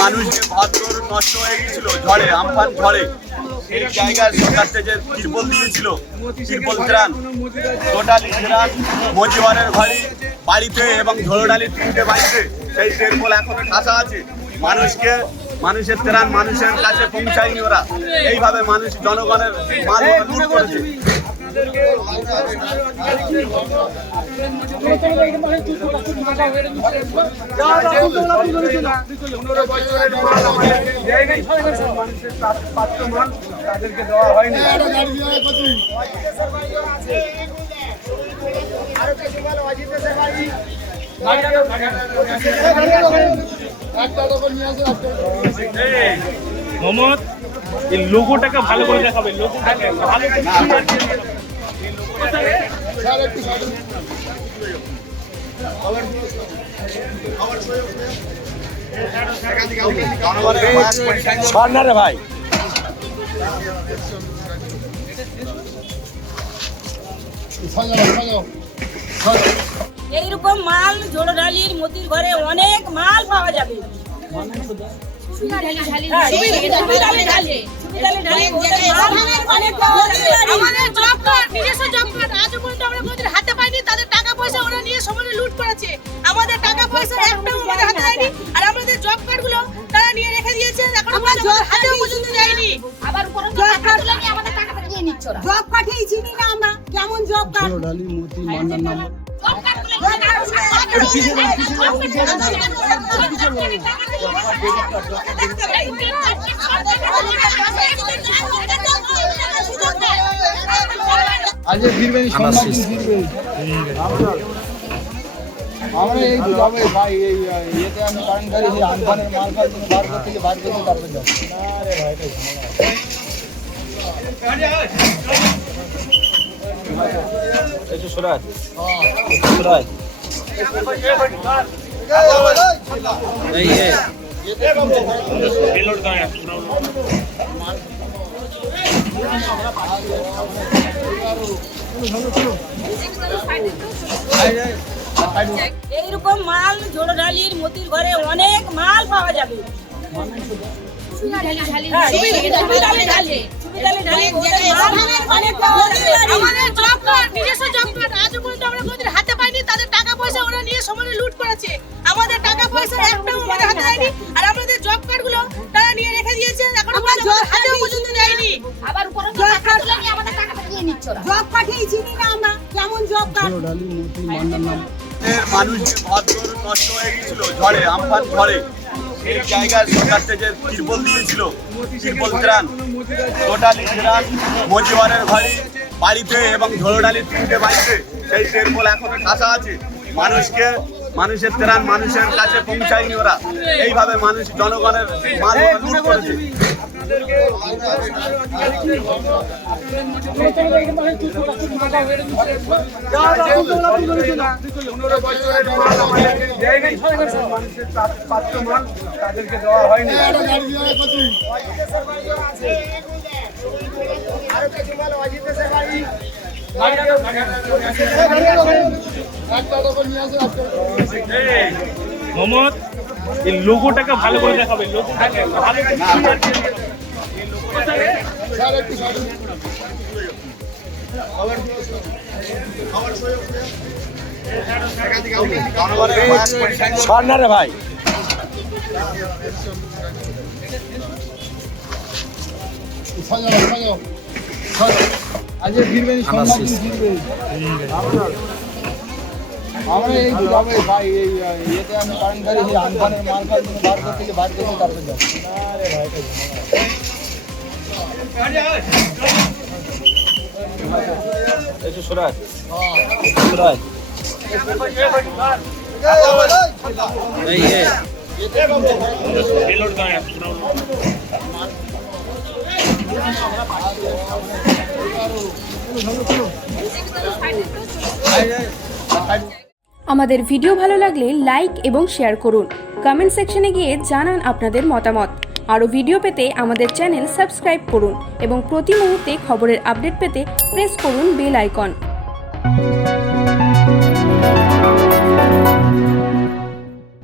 মানুষ যে ঘর নষ্ট হয়ে গিয়েছিল ঝড়ে, আমফান ঝড়ে, এই জায়গায় সরকার থেকে তিরপল দিয়েছিল, তিরপল ত্রাণ, টোটালি ত্রাণ মজিবারের বাড়িতে এবং ঝোড়োডালির 3টে বাড়িতে সেই তিরপল এখনো ঠাসা আছে। মানুষের ত্রাণ মানুষের কাছে পৌঁছায়নি ওরা, এইভাবে মানুষ জনগণের মাল লুট করেছে। তাদেরকে দেওয়া হয়নি। মোহাম্মদ এই লোগোটাকে ভালো করে দেখাবে, লোগোটাকে ভালো করে রে ভাই। এইরকম মাল ঝোড়োডালির মতির ঘরে অনেক মাল পাওয়া যাবে। আমাদের জব কার্ড, নিজস্ব জব কার্ড আজও পর্যন্ত আমরা কোনোদিন হাতে পাইনি। তাদের টাকা পয়সা ওরা নিয়ে সমানে লুট করেছে। আমাদের টাকা পয়সা একটাও আমাদের হাতে দেয়নি। আর আমাদের জব কার্ড গুলো তারা নিয়ে রেখে দিয়েছে, এখন হাতেও পর্যন্ত দেয়নি। আবার জব কার্ড তুলে নিয়ে আমাদের টাকাটা নিয়ে নিচ্ছে ওরা। জব কার্ডই চিনি না আমরা, কেমন জব কার্ড? ঝোড়োডালি মতি মান্নার নাম জব কার্ড তুলে আজ ফিরবেন আমরা এই যাবে ভাই, এই ইয়েতে আমি কারেন্ট গাড়ি সেই আমফানের মাল খাওয়ার জন্য বার করতে তারপরে যাবো। আরে ভাই সুরাজ এইরকম মাল ঝোড়োডালির মতির ঘরে অনেক মাল পাওয়া যাবে। আমাদের জব কার্ড, নিজস্ব জব কার্ড আজও পর্যন্ত আমরা কোনোদিন হাতে পাইনি। তাদের টাকা পয়সা ওরা নিয়ে সমানে লুট করেছে। আমাদের টাকা পয়সা একটাও আমাদের হাতে দেয়নি। আর আমাদের জব কার্ড গুলো তারা নিয়ে রেখে দিয়েছে, এখন হাতেও পর্যন্ত দেয়নি। আবার জব কার্ড তুলে নিয়ে আমাদের টাকাটা নিয়ে নিচ্ছে ওরা। জব কার্ডই চিনি না আমরা, কেমন জব কার্ড? ঝোড়োডালি মতি মান্নার নাম মানুষ যে ঘর নষ্ট হয়ে গিয়েছিল ঝড়ে, আমফান ঝড়ে, এই জায়গায় সরকার থেকে তিরপল দিয়েছিল, তিরপল ত্রাণ, টোটালি ত্রাণ মজিবারের বাড়িতে এবং ঝোড়োডালির 3টে বাড়িতে সেই তিরপল এখনো ঠাসা আছে। মানুষের ত্রাণ মানুষের কাছে পৌঁছায়নি ওরা, এইভাবে মানুষ জনগণের মাল লুট করেছে। তাদেরকে দেওয়া হয়নি। মোহাম্মদ এই লোগোটাকে ভালো করে দেখাবে, লোগোটাকে ভালো করে রে ভাই। আজ ফিরবেন আমরা এই যাবে ভাই, এই ইয়েতে আমি কারেন্ট গাড়ি সেই আমফানের মাল খাওয়ার জন্য বার করতে তারপরে যাবো। আরে ভাই সুরাজ আমাদের ভিডিও ভালো লাগলে লাইক এবং শেয়ার করুন। কমেন্ট সেকশনে গিয়ে জানান আপনাদের মতামত। আরও ভিডিও পেতে আমাদের চ্যানেল সাবস্ক্রাইব করুন এবং প্রতি মুহূর্তে খবরের আপডেট পেতে প্রেস করুন বেল আইকন।